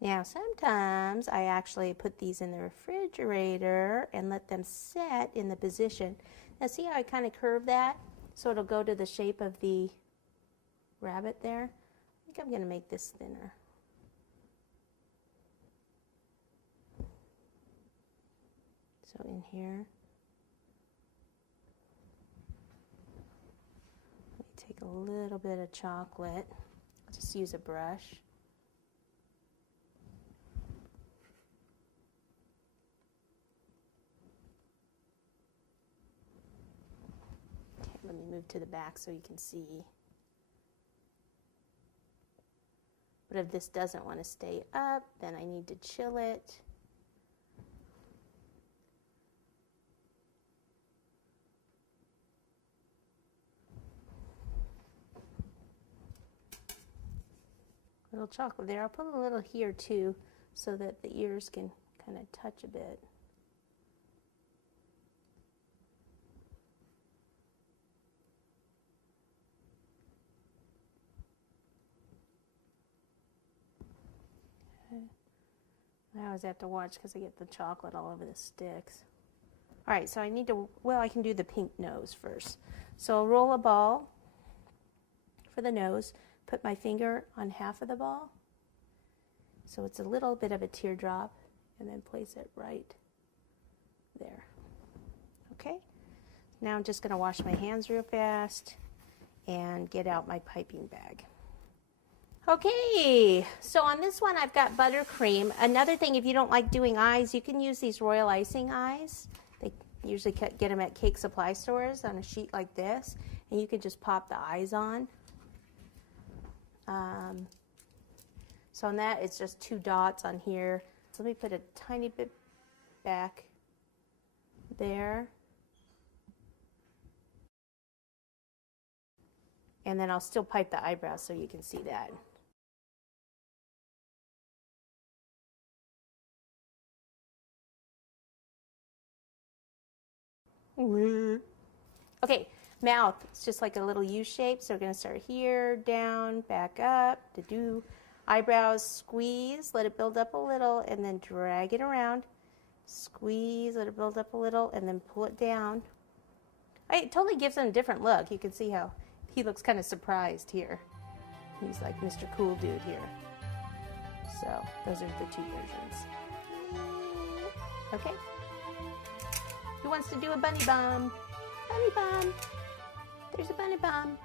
Now sometimes I actually put these in the refrigerator and let them set in the position. Now see how I kind of curve that so it'll go to the shape of the rabbit there? I think I'm going to make this thinner. So in here, let me take a little bit of chocolate. I'll just use a brush. Okay, let me move to the back so you can see. But if this doesn't want to stay up, then I need to chill it. Little chocolate there. I'll put a little here too so that the ears can kind of touch a bit. Okay. I always have to watch because I get the chocolate all over the sticks. All right, so I need to, well, I can do the pink nose first. So I'll roll a ball for the nose. Put my finger on half of the ball, so it's a little bit of a teardrop, and then place it right there. Okay, now I'm just going to wash my hands real fast and get out my piping bag. Okay, so on this one I've got buttercream. Another thing, if you don't like doing eyes, you can use these royal icing eyes. They usually get them at cake supply stores on a sheet like this, and you can just pop the eyes on. So on that, it's just 2 dots on here. So let me put a tiny bit back there. And then I'll still pipe the eyebrows so you can see that. Okay, mouth. It's just like a little U shape. So we're going to start here, down, back up, to do eyebrows, squeeze, let it build up a little, and then drag it around. Squeeze, let it build up a little, and then pull it down. It totally gives him a different look. You can see how he looks kind of surprised here. He's like Mr. Cool Dude here. So those are the 2 versions. Okay. Who wants to do a bunny bum? Bunny bum. There's a bunny bum.